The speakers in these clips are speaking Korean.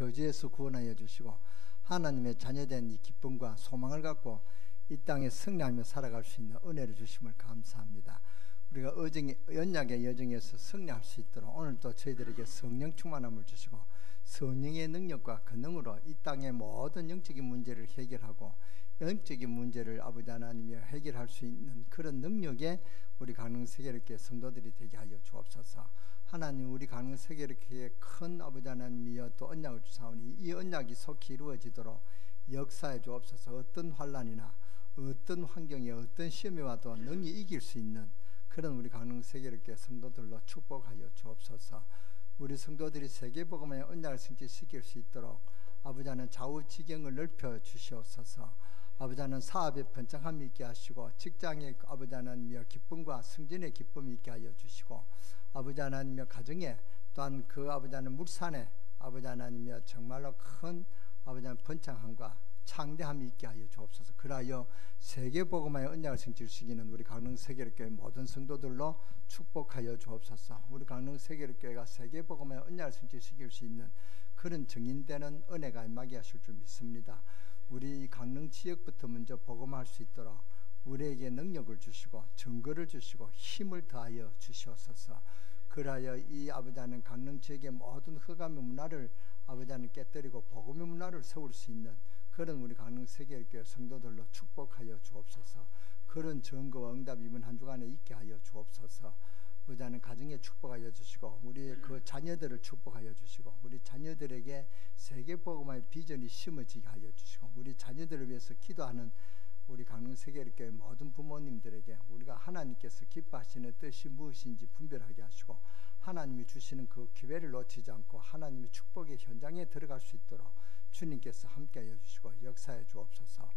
저주에서 구원하여 주시고 하나님의 자녀된 이 기쁨과 소망을 갖고 이 땅에 승리하며 살아갈 수 있는 은혜를 주심을 감사합니다. 우리가 언약의 여정에서 승리할 수 있도록 오늘 또 저희들에게 성령 충만함을 주시고 성령의 능력과 그 능으로 이 땅의 모든 영적인 문제를 해결하고 영적인 문제를 아버지 하나님이 해결할 수 있는 그런 능력에 우리 강릉세계롭게 성도들이 되게 하여 주옵소서. 하나님, 우리 강릉세계롭게 큰 아버지 하나님이여 또 언약을 주사오니 이 언약이 속히 이루어지도록 역사해 주옵소서. 어떤 환난이나 어떤 환경에 어떤 시험에 와도 능히 이길 수 있는 그런 우리 강릉세계롭게 성도들로 축복하여 주옵소서. 우리 성도들이 세계복음의 언약을 성취시킬 수 있도록 아버지 하나님 좌우지경을 넓혀 주시옵소서. 아버지 하나님 사업에 번창함이 있게 하시고 직장에 아버지 하나님이여 기쁨과 승진의 기쁨이 있게 하여 주시고 아버지 하나님이여 가정에 또한 그 아버지 하나님 물산에 아버지 하나님이여 정말로 큰 아버지 하나님 번창함과 창대함이 있게 하여 주옵소서. 그러하여 세계복음의 언약을 성취시키는 우리 강릉세계롭교회 모든 성도들로 축복하여 주옵소서. 우리 강릉세계롭교회가 세계복음의 언약을 성취시킬 수 있는 그런 증인되는 은혜가 임하게 하실 줄 믿습니다. 우리 강릉 지역부터 먼저 복음할 수 있도록 우리에게 능력을 주시고 증거를 주시고 힘을 더하여 주시옵소서. 그러하여 이 아버지 하나님 강릉 지역의 모든 흑암의 문화를 아버지 하나님 깨뜨리고 복음의 문화를 세울 수 있는 그런 우리 강릉세계교회 성도들로 축복하여 주옵소서. 그런 증거와 응답 이번 한 주간에 있게 하여 주옵소서. 아버지 하나님 가정에 축복하여 주시고 우리 그 자녀들을 축복하여 주시고 우리 자녀들에게 세계복음의 비전이 심어지게 하여 주시고 우리 자녀들을 위해서 기도하는 우리 강릉세계교회 모든 부모님들에게 우리가 하나님께서 기뻐하시는 뜻이 무엇인지 분별하게 하시고 하나님이 주시는 그 기회를 놓치지 않고 하나님의 축복의 현장에 들어갈 수 있도록 주님께서 함께하여 주시고 역사해 주옵소서.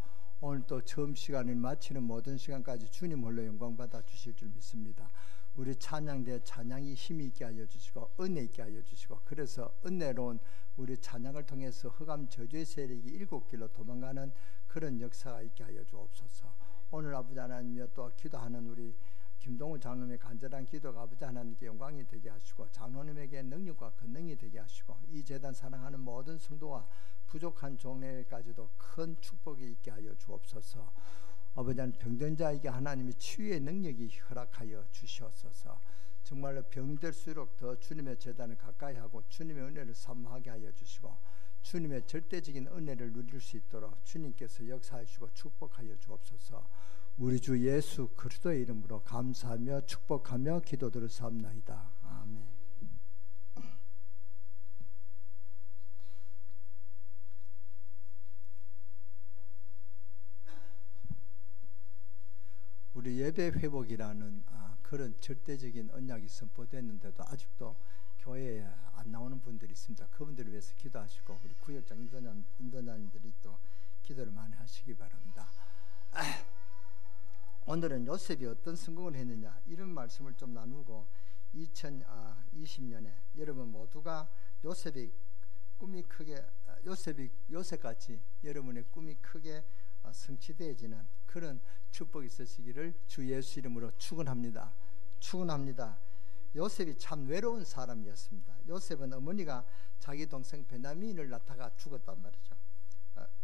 오늘 또 처음 시간을 마치는 모든 시간까지 주님 홀로 영광받아 주실 줄 믿습니다. 우리 찬양대 찬양이 힘이 있게 하여 주시고 은혜 있게 하여 주시고 그래서 은혜로운 우리 찬양을 통해서 흑암 저주의 세력이 7길로 도망가는 그런 역사가 있게 하여 주옵소서. 오늘 아버지 하나님이여 또 기도하는 우리 김동우 장로님의 간절한 기도가 아버지 하나님께 영광이 되게 하시고 장로님에게 능력과 권능이 되게 하시고 이 재단 사랑하는 모든 성도와 부족한 종례까지도 큰 축복이 있게 하여 주옵소서. 아버지 하나님 병든 자에게 하나님이 치유의 능력이 허락하여 주시옵소서. 정말로 병들수록 더 주님의 재단을 가까이 하고 주님의 은혜를 사모하게 하여 주시고 주님의 절대적인 은혜를 누릴 수 있도록 주님께서 역사하시고 축복하여 주옵소서. 우리 주 예수 그리스도의 이름으로 감사하며 축복하며 기도드렸사옵나이다. 아멘. 우리 예배 회복이라는 그런 절대적인 언약이 선포됐는데도 아직도 교회에 안 나오는 분들이 있습니다. 그분들을 위해서 기도하시고 우리 구역장 인도자님들이 또 기도를 많이 하시기 바랍니다. 오늘은 요셉이 어떤 성공을 했느냐 이런 말씀을 좀 나누고 2020년에 여러분 모두가 요셉같이 여러분의 꿈이 크게 성취되어지는 그런 축복이 있으시기를 주 예수 이름으로 축원합니다. 요셉이 참 외로운 사람이었습니다. 요셉은 어머니가 자기 동생 베냐민을 낳다가 죽었단 말이죠.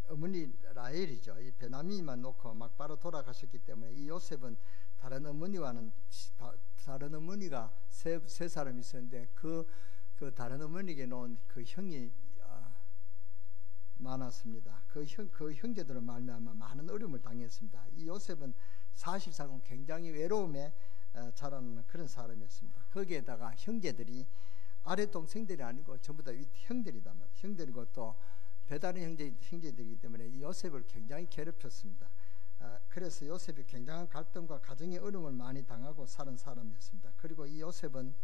어머니 라헬이죠. 이 베냐민만 놓고 막 바로 돌아가셨기 때문에 이 요셉은 다른 어머니가 세 사람이 있었는데 그 다른 어머니에게 놓은 그 형이 많았습니다. 그 형제들은 말미암아 많은 어려움을 당했습니다. 이 요셉은 사실상은 굉장히 외로움에 자라는 그런 사람이었습니다. 거기에다가 형제들이 아래 동생들이 아니고 전부 다 형들이단 말이에요. 형들이고 또 배다른 형제들이기 때문에 이 요셉을 굉장히 괴롭혔습니다. 그래서 요셉이 굉장한 갈등과 가정의 어려움을 많이 당하고 사는 사람이었습니다. 그리고 이 요셉은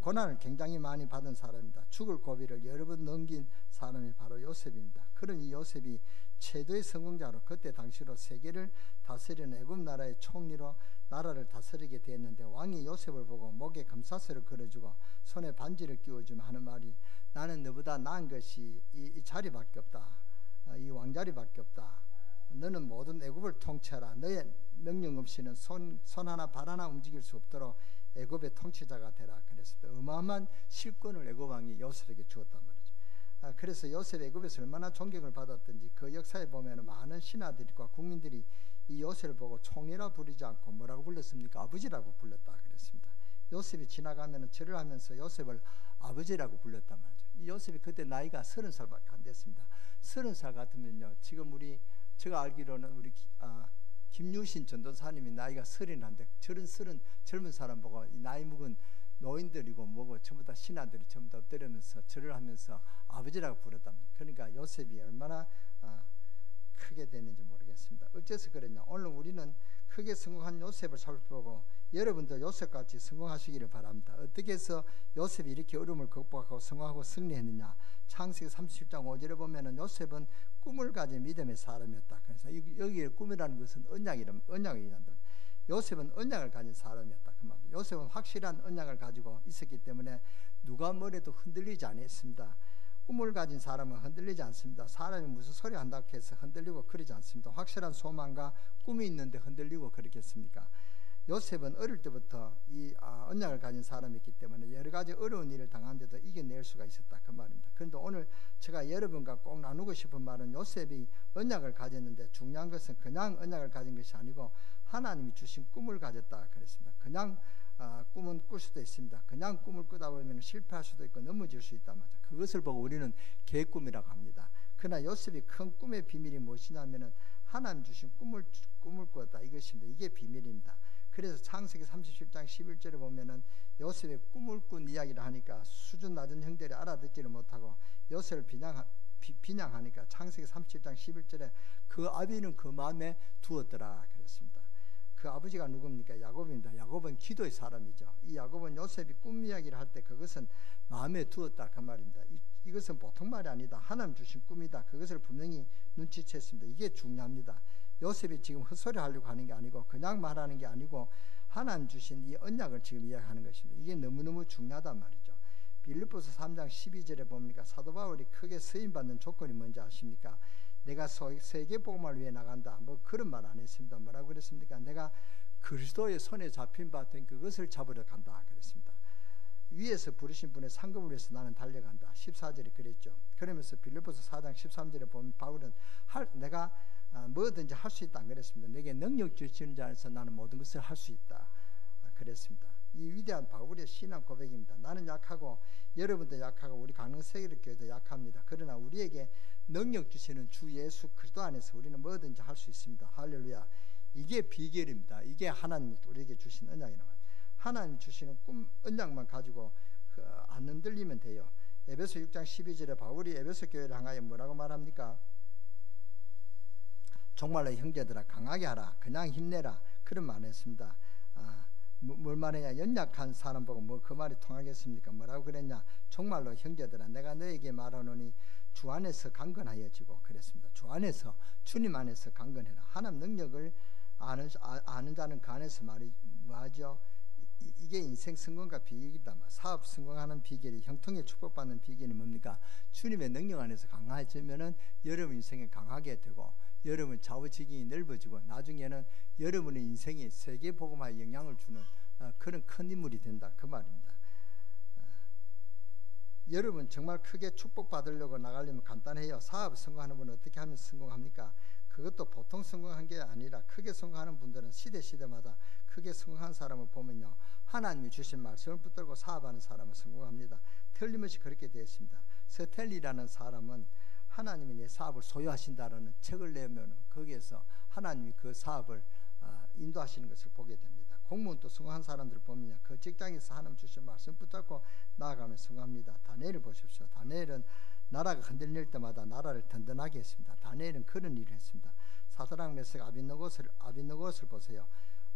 고난을 굉장히 많이 받은 사람입니다. 죽을 고비를 여러 번 넘긴 사람이 바로 요셉입니다. 그런 이 요셉이 최고의 성공자로 그때 당시로 세계를 다스리는 애굽 나라의 총리로 나라를 다스리게 됐는데 왕이 요셉을 보고 목에 금사슬을 걸어주고 손에 반지를 끼워주며 하는 말이 나는 너보다 나은 것이 이 자리밖에 없다. 이 왕자리밖에 없다. 너는 모든 애굽을 통치하라. 너의 명령 없이는 손 하나 발 하나 움직일 수 없도록 애굽의 통치자가 되라. 그래서 어마어마한 실권을 애굽 왕이 요셉에게 주었단 말이죠. 그래서 요셉이 애굽에서 얼마나 존경을 받았던지 그 역사에 보면 많은 신하들과 국민들이 이 요셉을 보고 총이라 부르지 않고 뭐라고 불렀습니까? 아버지라고 불렀다 그랬습니다. 요셉이 지나가면 절을 하면서 요셉을 아버지라고 불렀단 말이죠. 이 요셉이 그때 나이가 30살밖에 안 됐습니다. 30살 같으면요, 지금 제가 알기로는 우리 김유신 전도사님이 나이가 30인데 저런 젊은 사람 보고 이 나이 먹은 노인들이고 뭐고 전부 다 신하들이 전부 다 엎드리면서 절을 하면서 아버지라고 부르다면, 그러니까 요셉이 얼마나 크게 됐는지 모르겠습니다. 어째서 그랬냐? 오늘 우리는 크게 성공한 요셉을 살펴보고 여러분도 요셉같이 성공하시기를 바랍니다. 어떻게 해서 요셉이 이렇게 어려움을 극복하고 성공하고 승리했느냐? 창세기 37장 5절에 보면은 요셉은 꿈을 가진 믿음의 사람이었다. 그래서 여기에 꿈이라는 것은 언약이란다. 요셉은 언약을 가진 사람이었다 그 말입니다. 요셉은 확실한 언약을 가지고 있었기 때문에 누가 뭐래도 흔들리지 않았습니다. 꿈을 가진 사람은 흔들리지 않습니다. 사람이 무슨 소리 한다고 해서 흔들리고 그러지 않습니다. 확실한 소망과 꿈이 있는데 흔들리고 그러겠습니까? 요셉은 어릴 때부터 이 언약을 가진 사람이었기 때문에 여러 가지 어려운 일을 당하는데도 이겨낼 수가 있었다 그 말입니다. 그런데 오늘 제가 여러분과 꼭 나누고 싶은 말은 요셉이 언약을 가졌는데 중요한 것은 그냥 언약을 가진 것이 아니고 하나님이 주신 꿈을 가졌다 그랬습니다. 그냥 꿈은 꿀 수도 있습니다. 그냥 꿈을 꾸다 보면 실패할 수도 있고 넘어질 수 있단 말이죠. 그것을 보고 우리는 개꿈이라고 합니다. 그러나 요셉이 큰 꿈의 비밀이 무엇이냐면은 하나님 주신 꿈을 꾸었다 이것입니다. 이게 비밀입니다. 그래서 창세기 37장 11절에 보면은 요셉의 꿈을 꾼 이야기를 하니까 수준 낮은 형들이 알아듣지를 못하고 요셉을 비난하니까 창세기 37장 11절에 그 아비는 그 마음에 두었더라 그랬습니다. 그 아버지가 누굽니까? 야곱입니다. 야곱은 기도의 사람이죠. 이 야곱은 요셉이 꿈 이야기를 할 때 그것은 마음에 두었다 그 말입니다. 이것은 보통 말이 아니다. 하나님 주신 꿈이다. 그것을 분명히 눈치챘습니다. 이게 중요합니다. 요셉이 지금 헛소리 하려고 하는 게 아니고 그냥 말하는 게 아니고 하나님 주신 이 언약을 지금 이야기하는 것입니다. 이게 너무너무 중요하단 말이죠. 빌립보서 3장 12절에 보니까 사도 바울이 크게 쓰임받는 조건이 뭔지 아십니까? 내가 세계 복음을 위해 나간다. 뭐 그런 말 안 했습니다. 뭐라고 그랬습니까? 내가 그리스도의 손에 잡힌 바 된 그것을 잡으러 간다 그랬습니다. 위에서 부르신 분의 상급을 위해서 나는 달려간다. 14절에 그랬죠. 그러면서 빌립보서 4장 13절에 보면 바울은 내가 뭐든지 할 수 있다 안 그랬습니다. 내게 능력 주시는 자 안에서 나는 모든 것을 할 수 있다 그랬습니다. 이 위대한 바울의 신앙 고백입니다. 나는 약하고 여러분도 약하고 우리 강릉세계교회도 약합니다. 그러나 우리에게 능력 주시는 주 예수 그리스도 안에서 우리는 뭐든지 할 수 있습니다. 할렐루야. 이게 비결입니다. 이게 하나님 우리에게 주신 언약이란 말이에요. 하나님 주시는 꿈 언약만 가지고 안 흔들리면 돼요. 에베소 6장 12절에 바울이 에베소 교회를 향하여 뭐라고 말합니까? 정말로 형제들아 강하게 하라. 그냥 힘내라. 그런 말 했습니다. 뭘 말하냐? 연약한 사람 보고 뭐 그 말이 통하겠습니까? 뭐라고 그랬냐? 정말로 형제들아 내가 너에게 말하노니 주 안에서 강건하여지고 그랬습니다. 주 안에서 주님 안에서 강건해라. 하나님 능력을 아는 자는 그 안에서 뭐하죠? 이게 인생 성공과 비결이다. 사업 성공하는 비결이 형통에 축복받는 비결이 뭡니까? 주님의 능력 안에서 강해지면은 여러분 인생에 강하게 되고 여러분 좌우지경이 넓어지고 나중에는 여러분의 인생에 세계 복음화에 영향을 주는 그런 큰 인물이 된다 그 말입니다. 여러분 정말 크게 축복받으려고 나가려면 간단해요. 사업 성공하는 분은 어떻게 하면 성공합니까? 그것도 보통 성공한 게 아니라 크게 성공하는 분들은 시대마다 크게 성공한 사람을 보면요, 하나님이 주신 말씀을 붙들고 사업하는 사람은 성공합니다. 틀림없이 그렇게 되어 있습니다. 서텔리라는 사람은 하나님이 내 사업을 소유하신다라는 책을 내면 거기에서 하나님이 그 사업을 인도하시는 것을 보게 됩니다. 공무원도 성공한 사람들을 보면 그 직장에서 하나님 주신 말씀 붙잡고 나아가면 성공합니다. 다니엘을 보십시오. 다니엘은 나라가 흔들릴 때마다 나라를 든든하게 했습니다. 다니엘은 그런 일을 했습니다. 사드락 메삭 아벳느고를 보세요.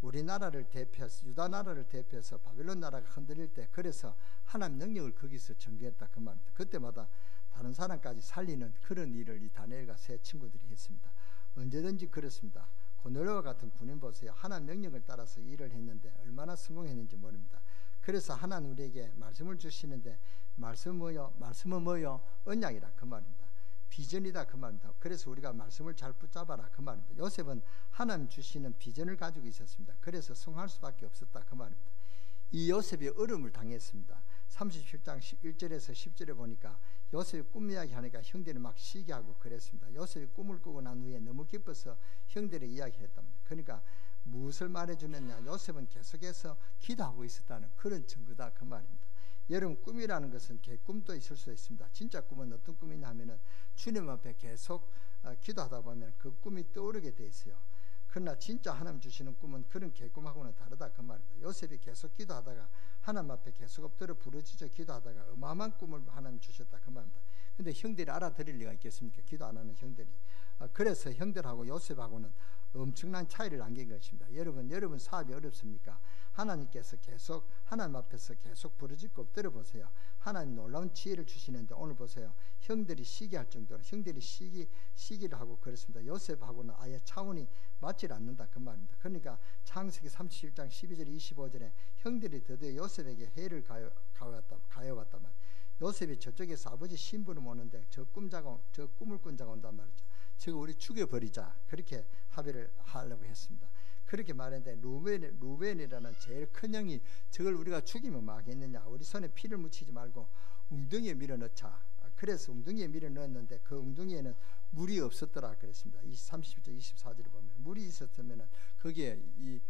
우리나라를 대표해서 유다 나라를 대표해서 바빌론 나라가 흔들릴 때 그래서 하나님 능력을 거기서 전개했다 그 말입니다. 그때마다 다른 사람까지 살리는 그런 일을 이 다니엘과 세 친구들이 했습니다. 언제든지 그렇습니다. 고넬료와 같은 군인 보세요. 하나님 명령을 따라서 일을 했는데 얼마나 성공했는지 모릅니다. 그래서 하나님 우리에게 말씀을 주시는데 말씀은 뭐요? 말씀은 뭐요? 언약이라 그 말입니다. 비전이다 그 말입니다. 그래서 우리가 말씀을 잘 붙잡아라 그 말입니다. 요셉은 하나님 주시는 비전을 가지고 있었습니다. 그래서 성공할 수밖에 없었다 그 말입니다. 이 요셉이 어려움을 당했습니다. 37장 1절에서 10절에 보니까 요셉이 꿈 이야기 하니까 형들이 막 시기하고 그랬습니다. 요셉이 꿈을 꾸고 난 후에 너무 기뻐서 형들이 이야기했답니다. 그러니까 무엇을 말해주느냐, 요셉은 계속해서 기도하고 있었다는 그런 증거다 그 말입니다. 여러분, 꿈이라는 것은 꿈도 있을 수 있습니다. 진짜 꿈은 어떤 꿈이냐 하면은 주님 앞에 계속 기도하다 보면 그 꿈이 떠오르게 돼 있어요. 그러나 진짜 하나님 주시는 꿈은 그런 개꿈하고는 다르다 그 말입니다. 요셉이 계속 기도하다가 하나님 앞에 계속 엎드려 부르짖어 기도하다가 어마어마한 꿈을 하나님 주셨다 그 말입니다. 근데 형들이 알아들을 리가 있겠습니까? 기도 안 하는 형들이. 그래서 형들하고 요셉하고는 엄청난 차이를 남긴 것입니다. 여러분 사업이 어렵습니까? 하나님께서 계속 하나님 앞에서 계속 부르짖고 엎드려 보세요. 하나님 놀라운 지혜를 주시는데 오늘 보세요. 형들이 시기할 정도로 형들이 시기를 하고 그렇습니다. 요셉하고는 아예 차원이 맞질 않는다 그 말입니다. 그러니까 창세기 37장 12절 25절에 형들이 드디어 요셉에게 해를 가해왔단 말이에요. 요셉이 저쪽에서 아버지 신부를 모는데 저 꿈을 꾼 자가 온단 말이죠. 저거 우리 죽여버리자 그렇게 합의를 하려고 했습니다. 그렇게 말했는데 루벤이라는 제일 큰 형이 저걸 우리가 죽이면 뭐 하겠느냐, 우리 손에 피를 묻히지 말고 웅덩이에 밀어넣자. 그래서 웅덩이에 밀어넣었는데 그 웅덩이에는 물이 없었더라 그랬습니다. 30절 24절에 보면 물이 있었으면 거기에 이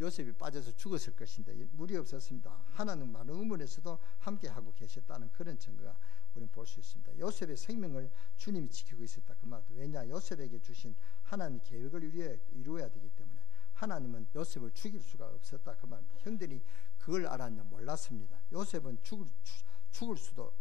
요셉이 빠져서 죽었을 것인데 물이 없었습니다. 하나는 많은 우물에서도 함께하고 계셨다는 그런 증거가 우리는 볼 수 있습니다. 요셉의 생명을 주님이 지키고 있었다 그 말도. 왜냐, 요셉에게 주신 하나님의 계획을 이루어야 되기 때문에 하나님은 요셉을 죽일 수가 없었다 그 말입니다. 형들이 그걸 알았냐, 몰랐습니다. 요셉은 죽을 수도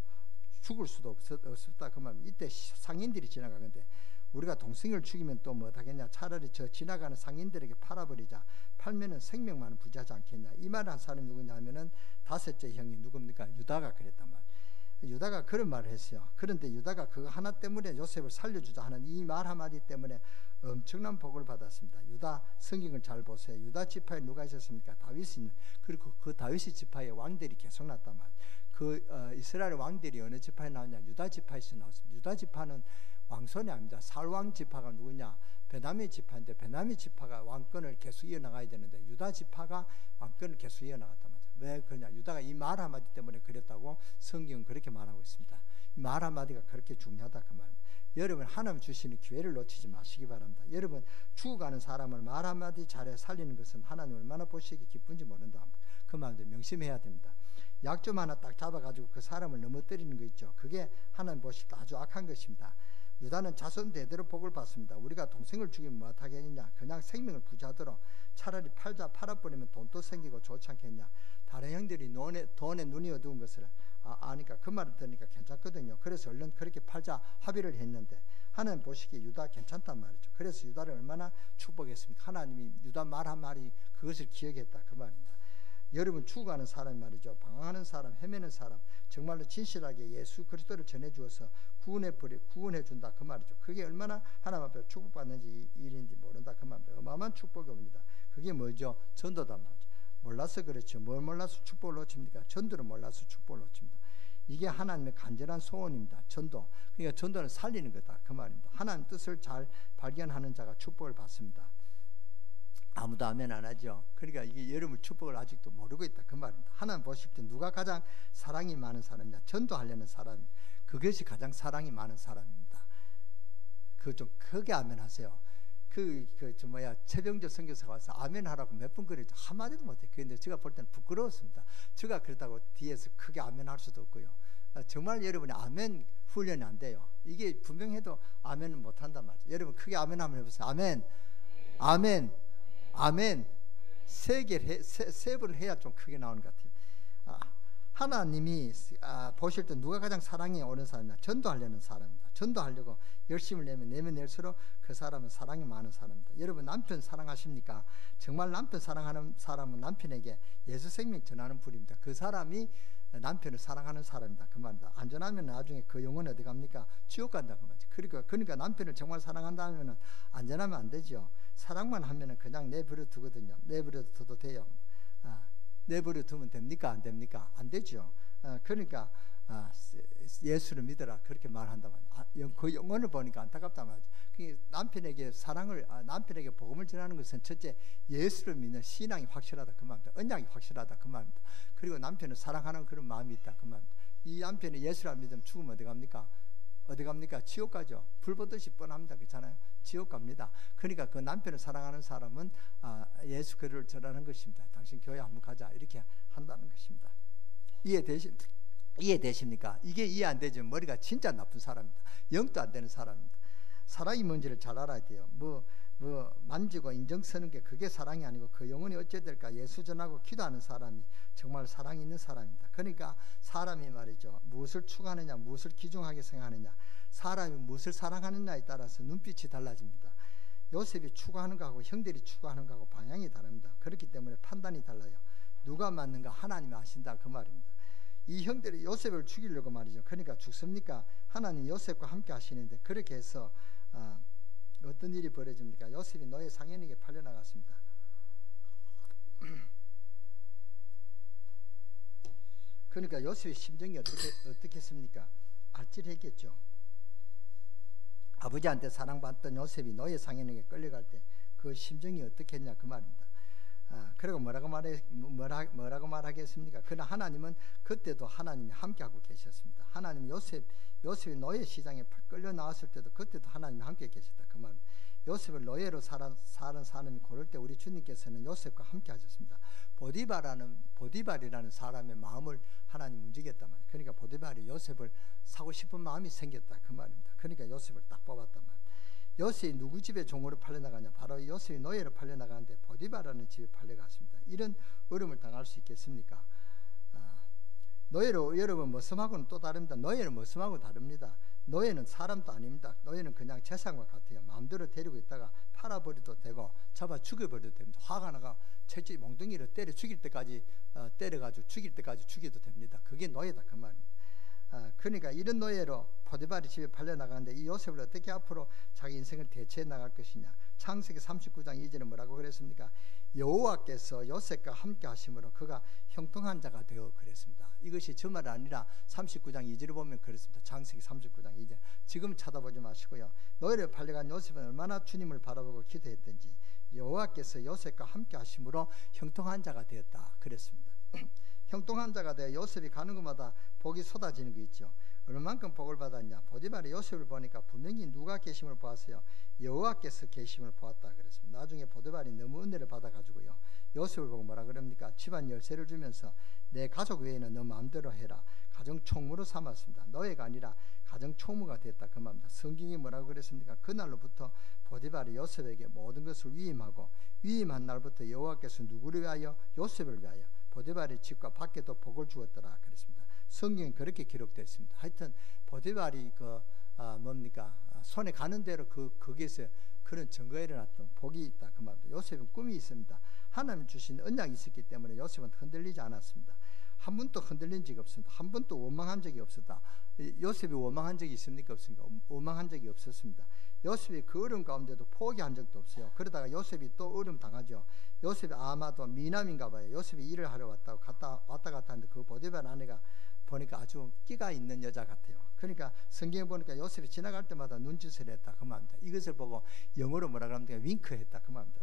없었다 그 말입니다. 이때 상인들이 지나가는데 우리가 동생을 죽이면 또 뭐 하겠냐, 차라리 저 지나가는 상인들에게 팔아버리자, 팔면은 생명만은 부지하지 않겠냐. 이 말을 한 사람이 누구냐 하면은 다섯째 형이 누굽니까? 유다가 그랬단 말이에요. 유다가 그런 말을 했어요. 그런데 유다가 그거 하나 때문에 요셉을 살려주자 하는 이 말 한마디 때문에 엄청난 복을 받았습니다. 유다 성경을 잘 보세요. 유다 지파에 누가 있었습니까? 다윗이 있는. 그리고 그 다윗의 지파에 왕들이 계속 났단 말이에요. 그 이스라엘 왕들이 어느 지파에 나왔냐? 유다 지파에서 나왔습니다. 유다 지파는 왕손이 아닙니다. 살왕 지파가 누구냐? 베냐민 지파인데 베냐민 지파가 왕권을 계속 이어나가야 되는데 유다 지파가 왕권을 계속 이어나갔단 말이에요. 왜 그러냐? 유다가 이 말 한마디 때문에 그랬다고 성경은 그렇게 말하고 있습니다. 이 말 한마디가 그렇게 중요하다 그 말입니다. 여러분, 하나님 주시는 기회를 놓치지 마시기 바랍니다. 여러분, 죽어가는 사람을 말 한마디 잘해 살리는 것은 하나님 얼마나 보시기 기쁜지 모른다. 그 말도 명심해야 됩니다. 약 좀 하나 딱 잡아가지고 그 사람을 넘어뜨리는 거 있죠. 그게 하나님 보실 때 아주 악한 것입니다. 유다는 자손 대대로 복을 받습니다. 우리가 동생을 죽이면 뭐 하겠느냐? 그냥 생명을 부지하도록 차라리 팔아버리면 돈도 생기고 좋지 않겠냐? 다른 형들이 돈에 눈이 어두운 것을 아니까 그 말을 들으니까 괜찮거든요. 그래서 얼른 그렇게 팔자 합의를 했는데 하나님 보시기에 유다 괜찮단 말이죠. 그래서 유다를 얼마나 축복했습니까? 하나님이 유다 말 한 말이 그것을 기억했다 그 말입니다. 여러분, 죽어가는 사람 말이죠. 방황하는 사람, 헤매는 사람, 정말로 진실하게 예수 그리스도를 전해주어서 구원해 준다 그 말이죠. 그게 얼마나 하나님 앞에 축복받는지 일인지 모른다 그 말입니다. 어마어마한 축복이 옵니다. 그게 뭐죠? 전도단 말이죠. 몰라서 그렇죠. 뭘 몰라서 축복을 놓칩니까? 전도를 몰라서 축복을 놓칩니다. 이게 하나님의 간절한 소원입니다. 전도. 그러니까 전도는 살리는 거다 그 말입니다. 하나님 뜻을 잘 발견하는 자가 축복을 받습니다. 아무도 아멘 안 하죠. 그러니까 이게 여러분 축복을 아직도 모르고 있다 그 말입니다. 하나님 보실 때 누가 가장 사랑이 많은 사람이냐? 전도하려는 사람. 그것이 가장 사랑이 많은 사람입니다. 그거 좀 크게 아멘 하세요. 최병조 선교사가 와서 아멘 하라고 몇 번 그랬죠. 한마디도 못해. 그런데 제가 볼 때는 부끄러웠습니다. 제가 그렇다고 뒤에서 크게 아멘 할 수도 없고요. 정말 여러분이 아멘 훈련이 안 돼요. 이게 분명해도 아멘은 못 한단 말이죠. 여러분 크게 아멘 한번 해보세요. 아멘, 아멘, 아멘. 세 번을 해야 좀 크게 나오는 것 같아요. 하나님이 보실 때 누가 가장 사랑이 오는 사람이냐? 전도하려는 사람입니다. 전도하려고 열심을 내면 낼수록 그 사람은 사랑이 많은 사람입니다. 여러분, 남편 사랑하십니까? 정말 남편 사랑하는 사람은 남편에게 예수 생명 전하는 분입니다. 그 사람이 남편을 사랑하는 사람이다 그 말입니다. 안전하면 나중에 그 영혼 어디 갑니까? 지옥 간다 그 말이죠. 그러니까 남편을 정말 사랑한다면 안전하면 안 되죠. 사랑만 하면은 그냥 내버려 두거든요. 내버려 둬도 돼요. 내버려 두면 됩니까? 안 됩니까? 안 되죠. 그러니까 예수를 믿어라 그렇게 말한단 말이야. 그 영혼을 보니까 안타깝단 말이야. 남편에게 남편에게 복음을 전하는 것은 첫째 예수를 믿는 신앙이 확실하다 그 말입니다. 언약이 확실하다 그 말입니다. 그리고 남편을 사랑하는 그런 마음이 있다 그 말입니다. 이 남편이 예수를 안 믿으면 죽으면 어디 갑니까? 어디 갑니까? 지옥 가죠. 불 보듯이 뻔합니다. 그렇잖아요. 지옥 갑니다. 그러니까 그 남편을 사랑하는 사람은 예수 그를 전하는 것입니다. 당신 교회 한번 가자 이렇게 한다는 것입니다. 이해되십니까? 이게 이해 안 되지만 머리가 진짜 나쁜 사람입니다. 영도 안 되는 사람입니다. 사랑이 뭔지를 잘 알아야 돼요. 만지고 인정 쓰는 게 그게 사랑이 아니고 그 영혼이 어찌 될까 예수 전하고 기도하는 사람이 정말 사랑이 있는 사람입니다. 그러니까 사람이 말이죠. 무엇을 추구하느냐 무엇을 귀중하게 생각하느냐 사람이 무엇을 사랑하느냐에 따라서 눈빛이 달라집니다. 요셉이 추구하는 거하고 형들이 추구하는 거하고 방향이 다릅니다. 그렇기 때문에 판단이 달라요. 누가 맞는가 하나님이 아신다 그 말입니다. 이 형들이 요셉을 죽이려고 말이죠. 그러니까 죽습니까? 하나님 요셉과 함께 하시는데 그렇게 해서 어떤 일이 벌어집니까? 요셉이 노예 상인에게 팔려나갔습니다. 그러니까 요셉의 심정이 어떻게 했습니까? 아찔했겠죠. 아버지한테 사랑받던 요셉이 노예 상인에게 끌려갈 때 그 심정이 어떻게 했냐 그 말입니다. 그리고 뭐라고 말하겠습니까? 그러나 하나님은 그때도 하나님이 함께하고 계셨습니다. 하나님이 요셉이 노예 시장에 끌려 나왔을 때도 그때도 하나님이 함께 계셨다 그 말입니다. 요셉을 노예로 사는 사람이 고를 때 우리 주님께서는 요셉과 함께 하셨습니다. 보디발이라는 사람의 마음을 하나님 움직였단 말이에요. 그러니까 보디발이 요셉을 사고 싶은 마음이 생겼다 그 말입니다. 그러니까 요셉을 딱 뽑았단 말이에요. 요셉이 누구 집에 종으로 팔려나가냐? 바로 요셉이 노예로 팔려나가는데 보디발이라는 집에 팔려갔습니다. 이런 어려움을 당할 수 있겠습니까? 노예로 여러분 머슴하고는 또 다릅니다. 노예는 머슴하고 다릅니다. 노예는 사람도 아닙니다. 노예는 그냥 재산과 같아요. 마음대로 데리고 있다가 팔아버려도 되고 잡아 죽여버려도 됩니다. 화가 나가 철저히 몽둥이로 때려 죽일 때까지 때려가지고 죽일 때까지 죽여도 됩니다. 그게 노예다 그 말입니다. 그러니까 이런 노예로 포디발이 집에 팔려나가는데 이 요셉을 어떻게 앞으로 자기 인생을 대체해 나갈 것이냐. 창세기 39장 2절에 뭐라고 그랬습니까? 여호와께서 요셉과 함께 하심으로 그가 형통한 자가 되어 그랬습니다. 이것이 저 말 아니라 39장 2절을 보면 그렇습니다. 창세기 39장 2절. 지금 쳐다보지 마시고요. 노예로 팔려간 요셉은 얼마나 주님을 바라보고 기도했던지 여호와께서 요셉과 함께 하심으로 형통한 자가 되었다 그랬습니다. 형통한 자가 되어 요셉이 가는 곳마다 복이 쏟아지는 게 있죠. 얼마만큼 복을 받았냐? 보디발이 요셉을 보니까 분명히 누가 계심을 보았어요? 여호와께서 계심을 보았다 그랬습니다. 나중에 보디발이 너무 은혜를 받아가지고요. 요셉을 보고 뭐라 그럽니까? 집안 열쇠를 주면서 내 가족 외에는 너 마음대로 해라. 가정 총무로 삼았습니다. 노예가 아니라 가정 총무가 됐다 그 말입니다. 성경이 뭐라고 그랬습니까? 그날로부터 보디발이 요셉에게 모든 것을 위임하고 위임한 날부터 여호와께서 누구를 위하여? 요셉을 위하여 보디발의 집과 밖에도 복을 주었더라 그랬습니다. 성경에 그렇게 기록되었습니다. 하여튼 보디발이 손에 가는 대로 거기에서 그런 증거가 일어났던 복이 있다 그 말입니다. 요셉은 꿈이 있습니다. 하나님 주신 언약이 있었기 때문에 요셉은 흔들리지 않았습니다. 한 번도 흔들린 적이 없습니다. 한 번도 원망한 적이 없었다. 요셉이 원망한 적이 있습니까? 없습니까? 원망한 적이 없었습니다. 요셉이 그 어려움 가운데도 포기한 적도 없어요. 그러다가 요셉이 또 어려움 당하죠. 요셉이 아마도 미남인가 봐요. 요셉이 일을 하러 왔다 갔다 하는데 그 보디발 아내가 보니까 아주 끼가 있는 여자 같아요. 그러니까 성경에 보니까 요셉이 지나갈 때마다 눈짓을 했다 그 말입니다. 이것을 보고 영어로 뭐라 그럽니까? 윙크했다 그 말입니다.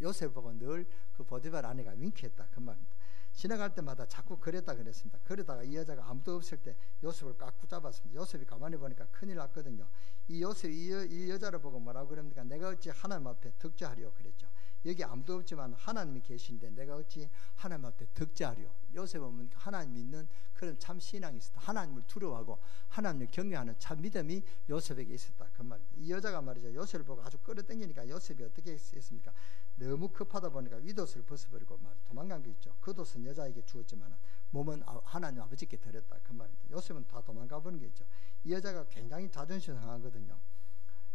요셉을 보고 늘 그 보디발 아내가 윙크했다 그 말입니다. 지나갈 때마다 자꾸 그랬다 그랬습니다. 그러다가 이 여자가 아무도 없을 때 요셉을 꽉 붙잡았습니다. 요셉이 가만히 보니까 큰일 났거든요. 이 요셉이 이 여자를 보고 뭐라고 그럽니까? 내가 어찌 하나님 앞에 덕죄하리요 그랬죠. 여기 아무도 없지만 하나님이 계신데 내가 어찌 하나님 앞에 덕죄하리요. 요셉은 하나님 믿는 그런 참 신앙이 있었다. 하나님을 두려워하고 하나님을 경외하는 참 믿음이 요셉에게 있었다 그 말입니다. 이 여자가 말이죠. 요셉을 보고 아주 끌어당기니까 요셉이 어떻게 했습니까? 너무 급하다 보니까 윗옷을 벗어버리고 도망간 게 있죠. 겉옷은 여자에게 주었지만 몸은 하나님 아버지께 드렸다 그 말입니다. 요셉은 다 도망가 버린 게 있죠. 이 여자가 굉장히 자존심 상하거든요.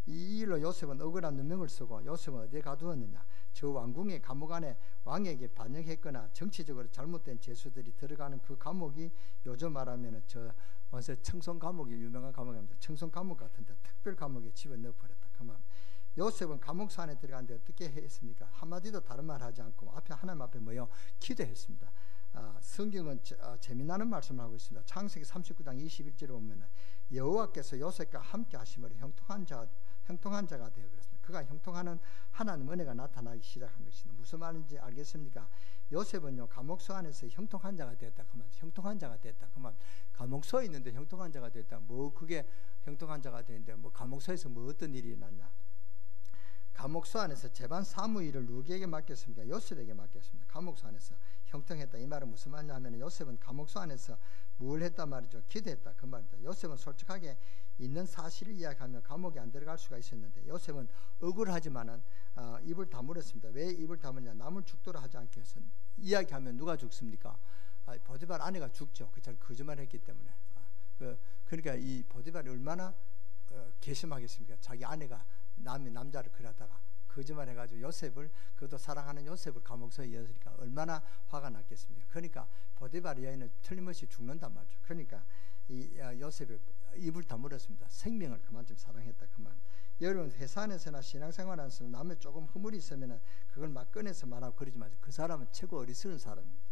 이 일로 요셉은 억울한 누명을 쓰고 요셉은 어디에 가두었느냐? 저 왕궁의 감옥 안에 왕에게 반역했거나 정치적으로 잘못된 죄수들이 들어가는 그 감옥이 요즘 말하면 저 청송 감옥이 유명한 감옥입니다. 청송 감옥 같은데 특별 감옥에 집어넣어 버렸다 그 말. 요셉은 감옥사 안에 들어갔는데 어떻게 했습니까? 한마디도 다른 말 하지 않고 하나님 앞에 기도했습니다. 성경은 재미나는 말씀을 하고 있습니다. 창세기 39장 21절에 보면은 여호와께서 요셉과 함께 하심으로 형통한 자가 되어 그랬습니다. 그가 형통하는 하나님 은혜가 나타나기 시작한 것입니다. 무슨 말인지 알겠습니까? 요셉은요 감옥소 안에서 형통한 자가 되었다 그만. 형통한 자가 됐다 그만. 감옥소에 있는데 형통한 자가 됐다. 뭐 그게 형통한 자가 되는데 뭐 감옥소에서 뭐 어떤 일이 일어났냐? 감옥소 안에서 재반 사무 일을 누구에게 맡겼습니까? 요셉에게 맡겼습니다. 감옥소 안에서 형통했다. 이 말은 무슨 말이냐면 요셉은 감옥소 안에서 뭘 했단 말이죠? 기도했다 그 말입니다. 요셉은 솔직하게 있는 사실을 이야기하며 감옥에 안 들어갈 수가 있었는데 요셉은 억울하지만은 입을 다물었습니다. 왜 입을 다물냐? 남을 죽도록 하지 않기 위해서. 이야기하면 누가 죽습니까? 보디발 아내가 죽죠. 그처럼 거짓말했기 때문에. 그러니까 이 보디발이 얼마나 괘씸하겠습니까? 자기 아내가 남자를 그러다가 거짓말해가지고 요셉을 그것도 사랑하는 요셉을 감옥소에 이었으니까 얼마나 화가 났겠습니까? 그러니까 보디발 여인은 틀림없이 죽는단 말이죠. 그러니까 이 요셉이 입을 다물었습니다. 생명을 그만큼 사랑했다 그 말. 여러분 회사 안에서나 신앙생활하면서 남의 조금 허물이 있으면은 그걸 막 꺼내서 말하고 그러지 마세요. 그 사람은 최고 어리석은 사람입니다.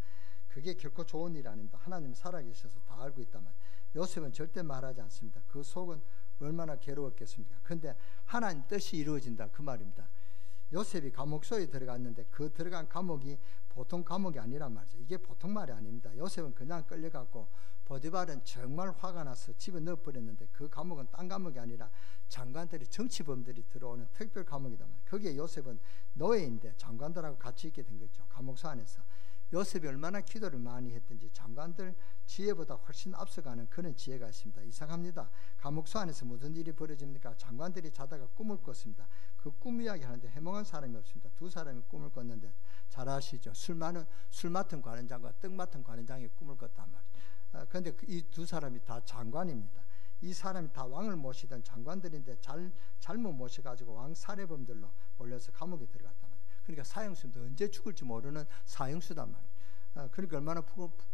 그게 결코 좋은 일 아닙니다. 하나님 살아계셔서 다 알고 있단 말이에요. 요셉은 절대 말하지 않습니다. 그 속은 얼마나 괴로웠겠습니까? 그런데 하나님 뜻이 이루어진다 그 말입니다. 요셉이 감옥소에 들어갔는데 그 들어간 감옥이 보통 감옥이 아니란 말이죠. 이게 보통 말이 아닙니다. 요셉은 그냥 끌려갔고 보디발은 정말 화가 나서 집에 넣어버렸는데 그 감옥은 딴 감옥이 아니라 장관들이 정치범들이 들어오는 특별 감옥이다. 거기에 요셉은 노예인데 장관들하고 같이 있게 된 거죠. 감옥소 안에서. 요셉이 얼마나 기도를 많이 했든지 장관들 지혜보다 훨씬 앞서가는 그런 지혜가 있습니다. 이상합니다. 감옥소 안에서 무슨 일이 벌어집니까? 장관들이 자다가 꿈을 꿨습니다. 그 꿈 이야기 하는데 해몽한 사람이 없습니다. 두 사람이 꿈을 꿨는데 잘 아시죠? 술 맡은 관원장과 떡 맡은 관원장이 꿈을 꿨단 말이에요. 그런데 이 두 사람이 다 장관입니다. 이 사람이 다 왕을 모시던 장관들인데 잘못 모셔가지고 왕 살해범들로 몰려서 감옥에 들어갔단 말이에요. 그러니까 사형수인데 언제 죽을지 모르는 사형수단 말이에요. 그러니까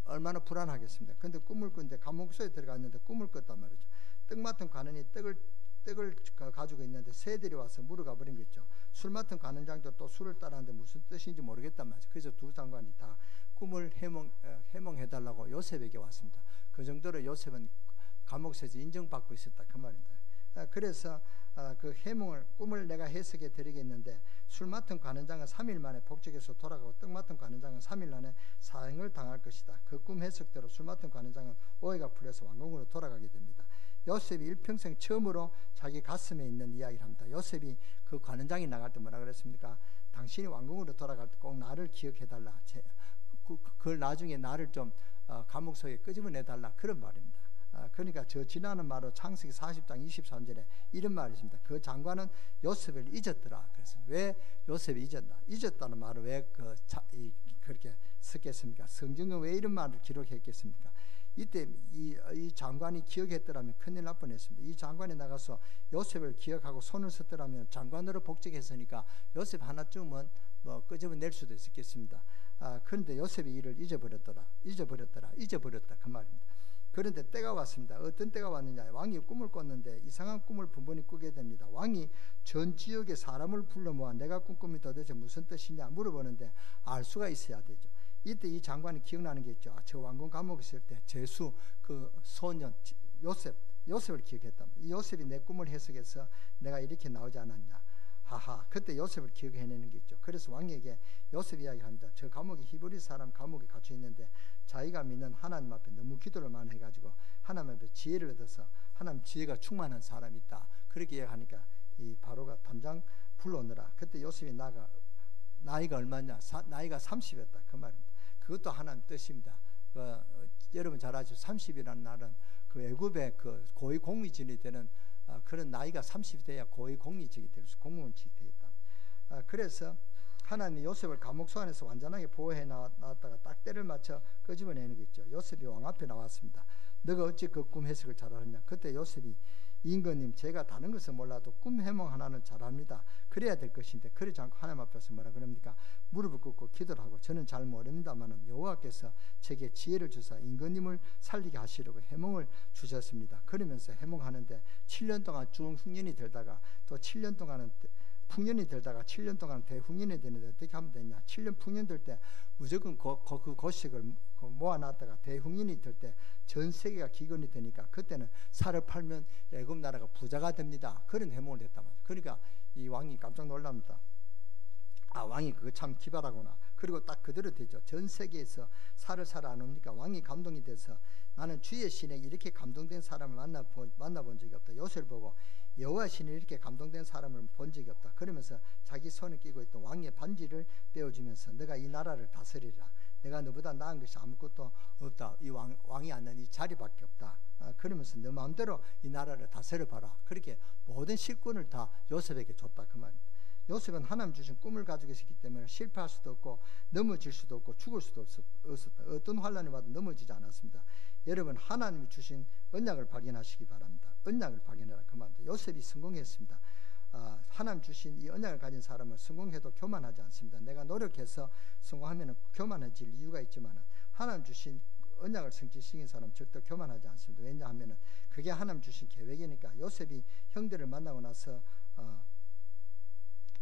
얼마나 불안하겠습니다. 그런데 꿈을 꿨는데 감옥소에 들어갔는데 꿈을 꿨단 말이죠. 떡 맡은 관원이 떡을 가지고 있는데 새들이 와서 물어가 버린 거죠. 술 맡은 관원장도 또 술을 따라하는데 무슨 뜻인지 모르겠단 말이죠. 그래서 두 장관이 다 꿈을 해몽해달라고 요셉에게 왔습니다. 그 정도로 요셉은 감옥에서 인정받고 있었다 그 말입니다. 그래서 그 꿈을 내가 해석해 드리겠는데 술 맡은 관원장은 3일 만에 복직해서 돌아가고 떡 맡은 관원장은 3일 안에 사형을 당할 것이다. 그 꿈 해석대로 술 맡은 관원장은 오해가 풀려서 왕궁으로 돌아가게 됩니다. 요셉이 일평생 처음으로 자기 가슴에 있는 이야기를 합니다. 요셉이 그 관원장이 나갈 때 뭐라 그랬습니까? 당신이 왕궁으로 돌아갈 때 꼭 나를 기억해달라. 그걸 나중에 나를 좀 감옥소에 끄집어내달라 그런 말입니다. 그러니까 저 지나는 말로 창세기 40장 23절에 이런 말이 있습니다. 그 장관은 요셉을 잊었더라. 그래서 왜 요셉이 잊었다는 말을 왜 그렇게 썼겠습니까? 성경은 왜 이런 말을 기록했겠습니까? 이때 이 장관이 기억했더라면 큰일 날 뻔했습니다. 이 장관이 나가서 요셉을 기억하고 손을 썼더라면 장관으로 복직했으니까 요셉 하나쯤은 뭐 끄집어낼 수도 있었겠습니다. 그런데 요셉이 이를 잊어버렸다 그 말입니다. 그런데 때가 왔습니다. 어떤 때가 왔느냐? 왕이 꿈을 꿨는데 이상한 꿈을 분분히 꾸게 됩니다. 왕이 전 지역의 사람을 불러 모아 내가 꾼 꿈이 도대체 무슨 뜻이냐 물어보는데 알 수가 있어야 되죠. 이때 이 장관이 기억나는 게 있죠. 저 왕궁 감옥에 있을 때 제수 그 소년 요셉을 기억했다. 이 요셉이 내 꿈을 해석해서 내가 이렇게 나오지 않았냐. 하하. 그때 요셉을 기억해내는 게 있죠. 그래서 왕에게 요셉 이야기합니다. 저 감옥에 히브리 사람 감옥에 갇혀 있는데 자기가 믿는 하나님 앞에 너무 기도를 많이 해가지고 하나님 앞에 지혜를 얻어서 하나님 지혜가 충만한 사람이 있다. 그렇게 이야기하니까 이 바로가 당장 불러오느라. 그때 요셉이 나이가 얼마냐? 나이가 30이었다 그 말입니다. 그것도 하나님 뜻입니다. 여러분 잘 아시죠? 30이라는 날은 그 애굽의 그 고위 공무원이 되는 그런 나이가 30이 돼야 고위 공무원직이 될 수, 공무원직이 되겠다. 그래서 하나님이 요셉을 감옥소 안에서 완전하게 보호해 나왔다가 딱 때를 맞춰 끄집어내는 거 있죠. 요셉이 왕 앞에 나왔습니다. 너가 어찌 그 꿈 해석을 잘하느냐. 그때 요셉이 임금님 제가 다른 것은 몰라도 꿈 해몽 하나는 잘합니다. 그래야 될 것인데 그러지 않고 하나님 앞에서 뭐라 그럽니까? 무릎을 꿇고 기도를 하고 저는 잘 모릅니다마는 여호와께서 제게 지혜를 주사 임금님을 살리게 하시려고 해몽을 주셨습니다. 그러면서 해몽하는데 7년 동안 쭉 흉년이 들다가 또 7년 동안은 풍년이 들다가 7년 동안 대흉년이 되는데 어떻게 하면 되냐? 7년 풍년 들 때 무조건 그 고식을 모아놨다가 대흉년이 들 때 전 세계가 기근이 되니까 그때는 살을 팔면 애굽 나라가 부자가 됩니다. 그런 해몽을 했단 말이에요. 그러니까 이 왕이 깜짝 놀랍니다. 아, 왕이 그거 참 기발하구나. 그리고 딱 그대로 되죠. 전 세계에서 살을 사러 안 옵니까? 왕이 감동이 돼서 나는 주의 신에 이렇게 감동된 사람을 만나본 적이 없다. 요셉을 보고 여호와 신에 이렇게 감동된 사람을 본 적이 없다. 그러면서 자기 손에 끼고 있던 왕의 반지를 빼어주면서 너가 이 나라를 다스리라. 내가 너보다 나은 것이 아무것도 없다. 이 왕이 앉는 이 자리밖에 없다. 그러면서 너 마음대로 이 나라를 다스려봐라. 그렇게 모든 실권을 다 요셉에게 줬다. 그 말입니다. 요셉은 하나님 주신 꿈을 가지고 있었기 때문에 실패할 수도 없고 넘어질 수도 없고 죽을 수도 없었다. 어떤 환난이 와도 넘어지지 않았습니다. 여러분, 하나님이 주신 언약을 발견하시기 바랍니다. 언약을 발견해라 그 말입니다. 요셉이 성공했습니다. 하나님 주신 이 언약을 가진 사람은 성공해도 교만하지 않습니다. 내가 노력해서 성공하면 교만해질 이유가 있지만 하나님 주신 언약을 성취시킨 사람은 절대 교만하지 않습니다. 왜냐하면 그게 하나님 주신 계획이니까. 요셉이 형들을 만나고 나서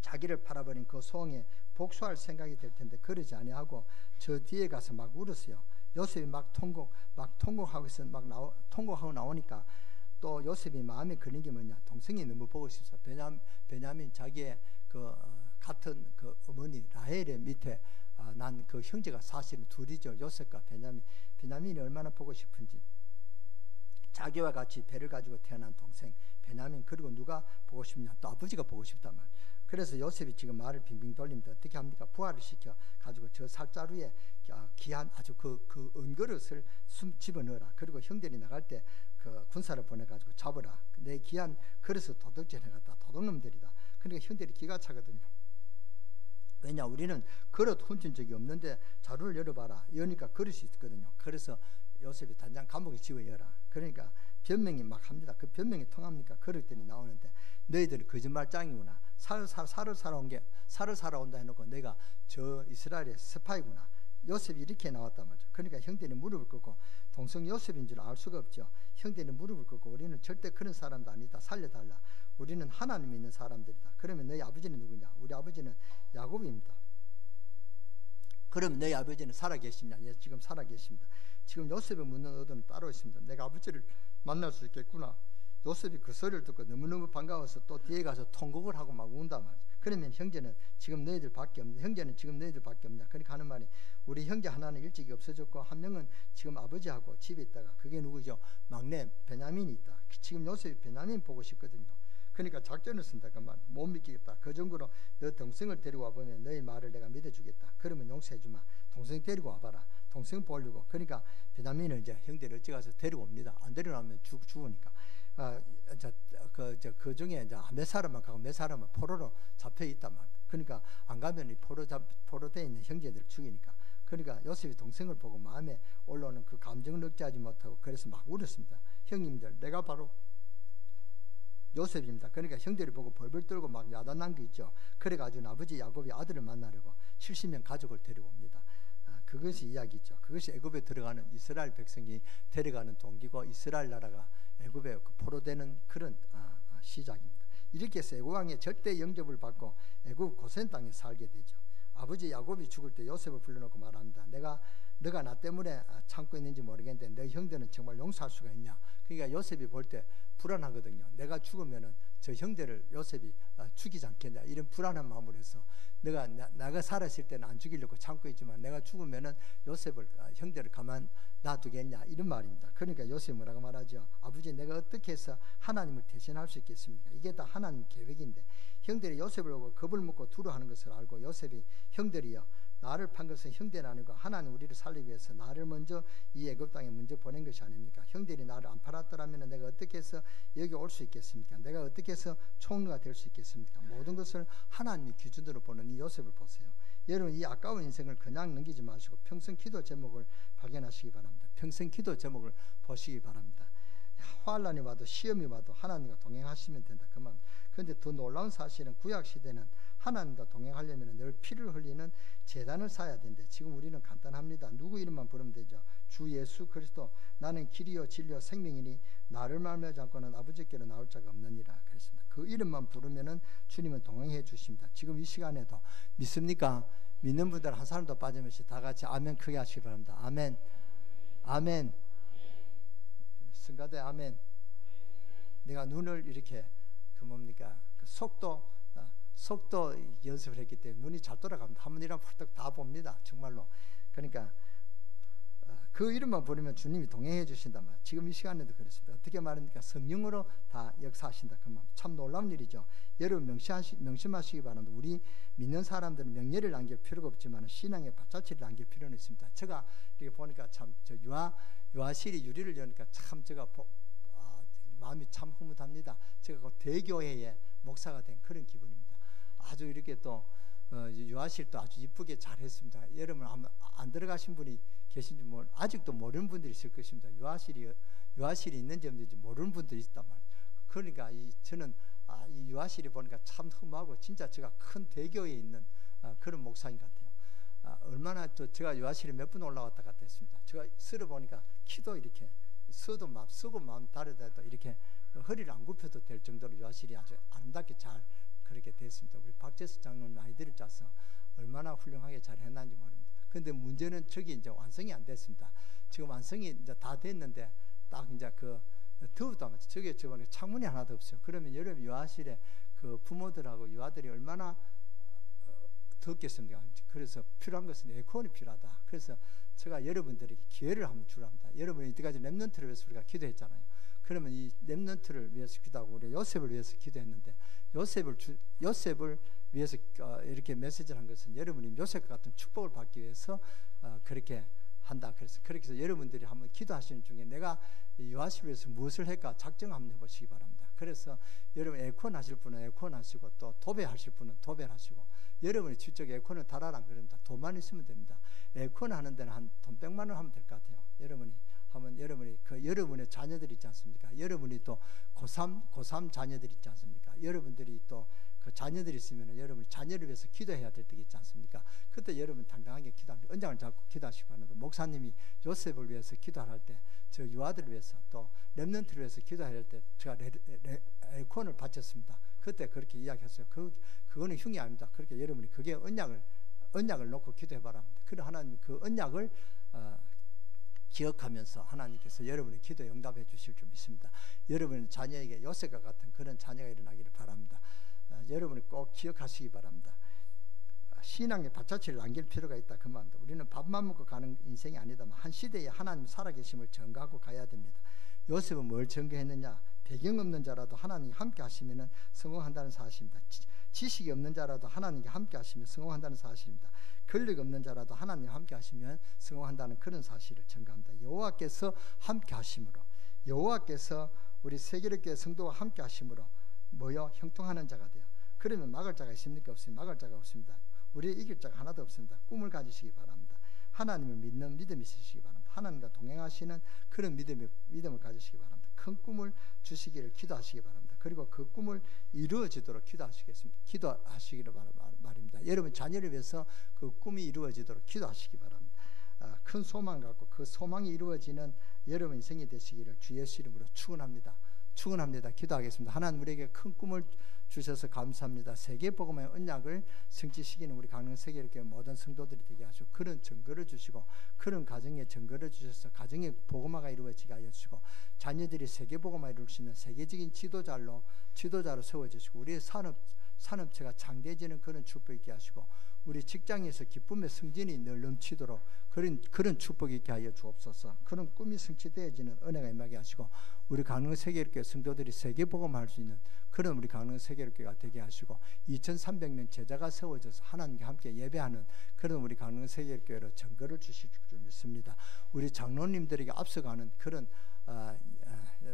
자기를 팔아버린 그 소홍에 복수할 생각이 될 텐데 그러지 아니하고 저 뒤에 가서 막 울었어요. 요셉이 막 통곡하고 나오니까 또 요셉이 마음에 걸린 게 뭐냐? 동생이 너무 보고 싶어. 베냐민 자기의 같은 어머니 라헬의 밑에 난 그 형제가 사실은 둘이죠. 요셉과 베냐민이 얼마나 보고 싶은지. 자기와 같이 배를 가지고 태어난 동생 베냐민, 그리고 누가 보고 싶냐? 또 아버지가 보고 싶단 말이에요. 그래서 요셉이 지금 말을 빙빙 돌립니다. 어떻게 합니까? 부활을 시켜 가지고 저 살자루에 귀한 아주 그 은그릇을 집어넣어라. 그리고 형들이 나갈 때 그 군사를 보내가지고 잡으라. 내 귀한 그릇을 도둑질해갔다. 도둑놈들이다. 그러니까 형들이 기가 차거든요. 왜냐? 우리는 그릇 훔친 적이 없는데 자루를 열어봐라. 여니까 그릇이 있거든요. 그래서 요셉이 단장 감옥에 집어넣어라. 그러니까 변명이 막 합니다. 그 변명이 통합니까? 그릇들이 나오는데 너희들은 거짓말장이구나. 살을 사러 온다 해놓고 내가 저 이스라엘의 스파이구나. 요셉이 이렇게 나왔단 말이죠. 그러니까 형들이 무릎을 꿇고, 동성 요셉인 줄 알 수가 없죠. 형들이 무릎을 꿇고 우리는 절대 그런 사람도 아니다. 살려달라. 우리는 하나님 믿는 사람들이다. 그러면 너희 아버지는 누구냐? 우리 아버지는 야곱입니다. 그럼 너희 아버지는 살아계시냐? 예, 지금 살아계십니다. 지금 요셉이 묻는 의도는 따로 있습니다. 내가 아버지를 만날 수 있겠구나. 요셉이 그 소리를 듣고 너무너무 반가워서 또 뒤에 가서 통곡을 하고 막 운단 말이죠. 그러면 형제는 지금 너희들밖에 없냐? 형제는 지금 너희들밖에 없냐? 그러니까 하는 말이, 우리 형제 하나는 일찍이 없어졌고 한 명은 지금 아버지하고 집에 있다가, 그게 누구죠? 막내 베냐민이 있다. 지금 요셉이 베냐민 보고 싶거든요. 그러니까 작전을 쓴다 그 말. 못 믿기겠다. 그 정도로 너 동생을 데리고 와보면 너희 말을 내가 믿어주겠다. 그러면 용서해주마. 동생 데리고 와봐라. 동생 보려고. 그러니까 베냐민은 이제 형들이 어찌 가서 데리고 옵니다. 안 데려오면 죽으니까. 그 중에 이제 몇 사람만 가고 몇 사람은 포로로 잡혀 있단 말이에요. 그러니까 안 가면 이 포로되어 있는 형제들을 죽이니까. 그러니까 요셉이 동생을 보고 마음에 올라오는 그 감정을 억제하지 못하고 그래서 막 울었습니다. 형님들, 내가 바로 요셉입니다. 그러니까 형들이 보고 벌벌 떨고 막 야단난 게 있죠. 그래가지고 아버지 야곱이 아들을 만나려고 70명 가족을 데리고 옵니다. 그것이 이야기죠. 그것이 애굽에 들어가는 이스라엘 백성이 데려가는 동기고 이스라엘 나라가 애굽에 포로되는 그런 시작입니다. 이렇게 해서 애굽 왕의 절대 영접을 받고 애굽 고센 땅에 살게 되죠. 아버지 야곱이 죽을 때 요셉을 불러놓고 말합니다. 너가 나 때문에 참고 있는지 모르겠는데 너희 형들은 정말 용서할 수가 있냐? 그러니까 요셉이 볼 때 불안하거든요. 내가 죽으면은 저 형들을 요셉이 죽이지 않겠냐, 이런 불안한 마음으로 해서 내가 살았을 때는 안 죽이려고 참고 있지만 내가 죽으면은 요셉을 형들을 가만 놔두겠냐, 이런 말입니다. 그러니까 요셉이 뭐라고 말하죠? 아버지, 내가 어떻게 해서 하나님을 대신할 수 있겠습니까? 이게 다 하나님 계획인데. 형들이 요셉을 보고 겁을 먹고 두려워하는 것을 알고 요셉이, 형들이요, 나를 판 것은 형들이 아니고 하나님 우리를 살리기 위해서 나를 먼저 이 애굽 땅에 먼저 보낸 것이 아닙니까? 형들이 나를 안 팔았더라면 내가 어떻게 해서 여기 올 수 있겠습니까? 내가 어떻게 해서 총리가 될 수 있겠습니까? 모든 것을 하나님의 기준으로 보는 이 요셉을 보세요. 여러분, 이 아까운 인생을 그냥 넘기지 마시고 평생 기도 제목을 발견하시기 바랍니다. 평생 기도 제목을 보시기 바랍니다. 환난이 와도 시험이 와도 하나님과 동행하시면 된다 그 말입니다. 그런데 더 놀라운 사실은 구약 시대는 하나님과 동행하려면 늘 피를 흘리는 제단을 쌓아야 되는데 지금 우리는 간단합니다. 누구 이름만 부르면 되죠. 주 예수 그리스도 나는 길이요 진리요 생명이니 나를 말미암지 않고는 아버지께로 나올 자가 없느니라 그랬습니다. 그 이름만 부르면은 주님은 동행해 주십니다. 지금 이 시간에도 믿습니까? 믿는 분들 한 사람도 빠짐없이 다 같이 아멘 크게 하시기 바랍니다. 아멘. 아멘. 성가대 아멘. 내가 눈을 이렇게 그 뭡니까 그 속도 연습을 했기 때문에 눈이 잘 돌아갑니다. 한 번이라면 펄떡 다 봅니다. 정말로. 그러니까 그 이름만 부르면 주님이 동행해 주신단 말이에요. 지금 이 시간에도 그렇습니다. 어떻게 말합니까? 성령으로 다 역사하신다. 그 말. 참 놀라운 일이죠. 여러분 명심하시기 바랍니다. 우리 믿는 사람들은 명예를 남길 필요가 없지만 신앙의 밭자취를 남길 필요는 있습니다. 제가 이렇게 보니까 참 저 유아실이 유리를 여니까 참 제가 마음이 참 흐뭇합니다. 제가 그 대교회의 목사가 된 그런 기분입니다. 아주 이렇게 또 유아실도 아주 이쁘게 잘했습니다. 여러분 한번 안 들어가신 분이 계신지 아직도 모르는 분들이 있을 것입니다. 유아실이 있는지 없는지 모르는 분들이 있단 말이에요. 그러니까 저는 이 유아실이 보니까 참 흠하고 진짜 제가 큰 대교회에 있는 그런 목사인 것 같아요. 얼마나 제가 유아실에 몇 번 올라왔다 갔다 했습니다. 제가 쓰러 보니까 키도 이렇게 쓰고 마음 다르다도 이렇게 허리를 안 굽혀도 될 정도로 유아실이 아주 아름답게 잘 그렇게 됐습니다. 우리 박재수 장로님 아이들을 짜서 얼마나 훌륭하게 잘 해놨는지 모릅니다. 근데 문제는 저기 이제 완성이 안 됐습니다. 지금 완성이 이제 다 됐는데 딱 이제 그 더우다 말이죠. 저기 저번에 창문이 하나도 없어요. 그러면 여름 유아실에 그 부모들하고 유아들이 얼마나 덥겠습니까? 그래서 필요한 것은 에어컨이 필요하다. 그래서 제가 여러분들에게 기회를 한번 주랍니다. 여러분이 이때까지 렘넌트를 위해서 우리가 기도했잖아요. 그러면 이 렘넌트를 위해서 기도하고 우리 요셉을 위해서 기도했는데 요셉을 위해서 이렇게 메시지를 한 것은 여러분이 요셉과 같은 축복을 받기 위해서 그렇게 한다. 그래서 그렇게 해서 여러분들이 한번 기도하시는 중에 내가 유아실을 위해서 무엇을 할까 작정 한번 해보시기 바랍니다. 그래서 여러분 에어컨 하실 분은 에어컨 하시고 또 도배하실 분은 도배를 하시고 여러분이 직접 에어컨을 달아라 그럽니다. 돈만 있으면 됩니다. 에어컨 하는 데는 한 돈 100만 원 하면 될 것 같아요. 여러분이 그 여러분의 자녀들 있지 않습니까? 여러분이 또 고3 자녀들 있지 않습니까? 여러분들이 또 그 자녀들이 있으면 여러분이 자녀를 위해서 기도해야 될 때가 있지 않습니까? 그때 여러분 당당하게 기도합니다. 언장을 잡고 기도하시기 바랍니다. 목사님이 요셉을 위해서 기도할 때 저 유아들을 위해서 또 렘넌트를 위해서 기도할 때 제가 에어컨을 바쳤습니다. 그때 그렇게 이야기했어요. 그거는 흉이 아닙니다. 그렇게 여러분이 그게 언약을 놓고 기도해 바랍니다. 그래 하나님 그 언약을 기억하면서 하나님께서 여러분의 기도에 응답해 주실 줄 믿습니다. 여러분의 자녀에게 요셉과 같은 그런 자녀가 일어나기를 바랍니다. 여러분이 꼭 기억하시기 바랍니다. 신앙의 밭자취를 남길 필요가 있다 그 말입니다. 우리는 밥만 먹고 가는 인생이 아니다만 한 시대에 하나님 살아계심을 전가하고 가야 됩니다. 요셉은 뭘 전가했느냐? 배경 없는 자라도 하나님이 함께 하시면 성공한다는 사실입니다. 지식이 없는 자라도 하나님이 함께 하시면 성공한다는 사실입니다. 권력 없는 자라도 하나님 함께 하시면 성공한다는 그런 사실을 전가합니다. 여호와께서 함께 하심으로 여호와께서 우리 세계롭게 성도와 함께 하심으로 뭐요? 형통하는 자가 돼요. 그러면 막을 자가 있습니까? 없습니까? 막을 자가 없습니다. 우리의 이길 자가 하나도 없습니다. 꿈을 가지시기 바랍니다. 하나님을 믿는 믿음이 있으시기 바랍니다. 하나님과 동행하시는 그런 믿음을 가지시기 바랍니다. 큰 꿈을 주시기를 기도하시기 바랍니다. 그리고 그 꿈을 이루어지도록 기도하시기를 말입니다. 여러분 자녀를 위해서 그 꿈이 이루어지도록 기도하시기 바랍니다. 큰 소망 갖고 그 소망이 이루어지는 여러분 인생이 되시기를 주 예수 이름으로 축원합니다. 기도하겠습니다. 하나님 우리에게 큰 꿈을 주셔서 감사합니다. 세계복음의 언약을 성취시키는 우리 강릉 세계롭게 모든 성도들이 되게 하시고 그런 증거를 주시고 그런 가정의 증거를 주셔서 가정의 복음화가 이루어지게 하여 주시고 자녀들이 세계복음화 이룰 수 있는 세계적인 지도자로 세워주시고 우리의 산업체가 창대해지는 그런 축복 있게 하시고 우리 직장에서 기쁨의 승진이 늘 넘치도록 그런 축복이 있게 하여 주옵소서. 그런 꿈이 성취되어지는 은혜가 임하게 하시고 우리 강릉 세계롭게 성도들이 세계복음할 수 있는 그런 우리 강릉 세계롭게가 되게 하시고 2300명 제자가 세워져서 하나님께 함께 예배하는 그런 우리 강릉 세계롭게로 증거를 주실 줄 믿습니다. 우리 장로님들에게 앞서가는 그런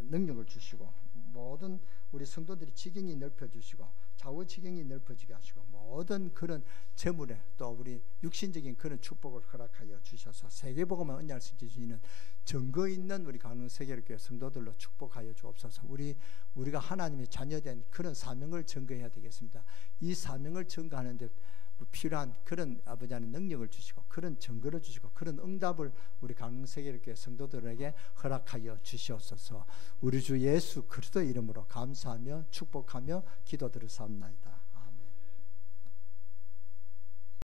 능력을 주시고 모든 우리 성도들이 지경이 넓혀주시고 좌우 지경이 넓어지게 하시고 모든 그런 재물에 또 우리 육신적인 그런 축복을 허락하여 주셔서 세계복음화 언약을 지킬 수 있는 증거 있는 우리 강릉세계교회 성도들로 축복하여 주옵소서. 우리가 하나님의 자녀된 그런 사명을 증거해야 되겠습니다. 이 사명을 증거하는데 필요한 그런 아버지 하나님 능력을 주시고 그런 증거를 주시고 그런 응답을 우리 강릉세계교회 성도들에게 허락하여 주시옵소서. 우리 주 예수 그리스도의 이름으로 감사하며 축복하며 기도드렸사옵나이다.